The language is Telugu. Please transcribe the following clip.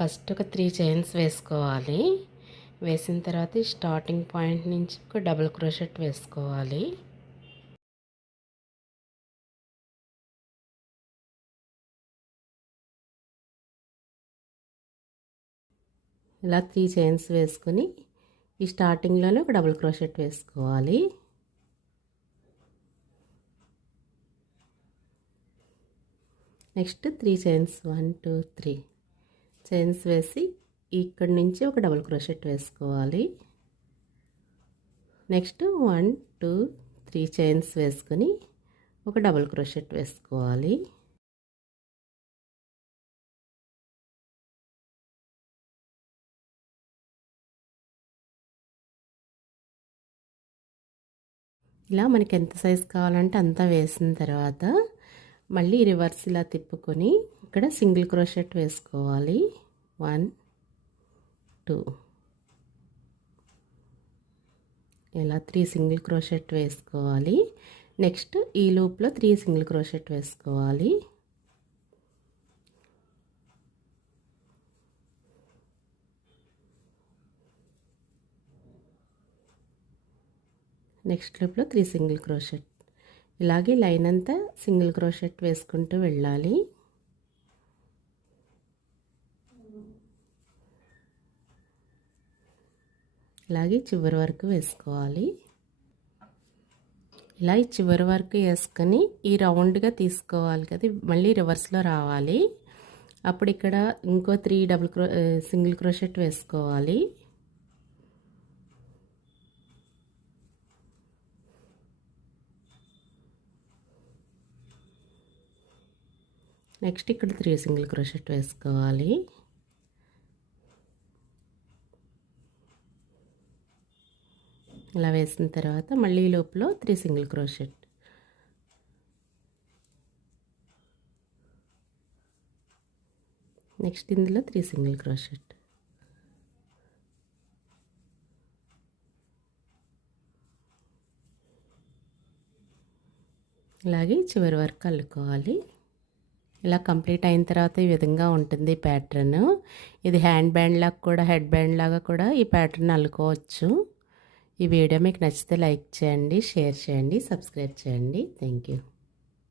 ఫస్ట్ ఒక 3 చైన్స్ వేసుకోవాలి. వేసిన తర్వాత ఈ స్టార్టింగ్ పాయింట్ నుంచి ఒక డబుల్ క్రోషెట్ వేసుకోవాలి. ఇలా 3 చైన్స్ వేసుకొని ఈ స్టార్టింగ్లోనే ఒక డబుల్ క్రోషెట్ వేసుకోవాలి. నెక్స్ట్ 3 చైన్స్ 1 2 3 చైన్స్ వేసి ఇక్కడి నుంచి ఒక డబుల్ క్రోషెట్ వేసుకోవాలి. నెక్స్ట్ 1 2 3 చైన్స్ వేసుకొని ఒక డబుల్ క్రోషెట్ వేసుకోవాలి. ఇలా మనకి ఎంత సైజ్ కావాలంటే అంతా వేసిన తర్వాత మళ్ళీ రివర్స్ ఇలా తిప్పుకొని ఇక్కడ సింగిల్ క్రోషెట్ వేసుకోవాలి. 1 2 ఇలా 3 సింగిల్ క్రోషెట్ వేసుకోవాలి. నెక్స్ట్ ఈ లూప్లో 3 సింగిల్ క్రోషెట్ వేసుకోవాలి. నెక్స్ట్ లూప్లో 3 సింగిల్ క్రోషెట్. ఇలాగే లైన్ అంతా సింగిల్ క్రోషెట్ వేసుకుంటూ వెళ్ళాలి. ఇలాగే చివరి వరకు వేసుకోవాలి. ఇలా ఈ చివరి వరకు వేసుకొని ఈ రౌండ్గా తీసుకోవాలి కదా, మళ్ళీ రివర్స్లో రావాలి. అప్పుడు ఇక్కడ ఇంకో 3 సింగిల్ క్రోషెట్ వేసుకోవాలి. నెక్స్ట్ ఇక్కడ 3 సింగిల్ క్రోషెట్ వేసుకోవాలి. ఇలా వేసిన తర్వాత మళ్ళీ లోపల 3 సింగిల్ క్రోషెట్. నెక్స్ట్ ఇందులో 3 సింగిల్ క్రోషెట్. ఇలాగే చివరి వరకు అల్లుకోవాలి. ఇలా కంప్లీట్ అయిన తర్వాత ఈ విధంగా ఉంటుంది ప్యాటర్న్. ఇది హ్యాండ్ బ్యాండ్ లాగా కూడా, హెడ్ బ్యాండ్ లాగా కూడా ఈ ప్యాటర్న్ అల్లుకోవచ్చు. ఈ వీడియో మీకు నచ్చితే లైక్ చేయండి, షేర్ చేయండి, సబ్స్క్రైబ్ చేయండి. Thank you.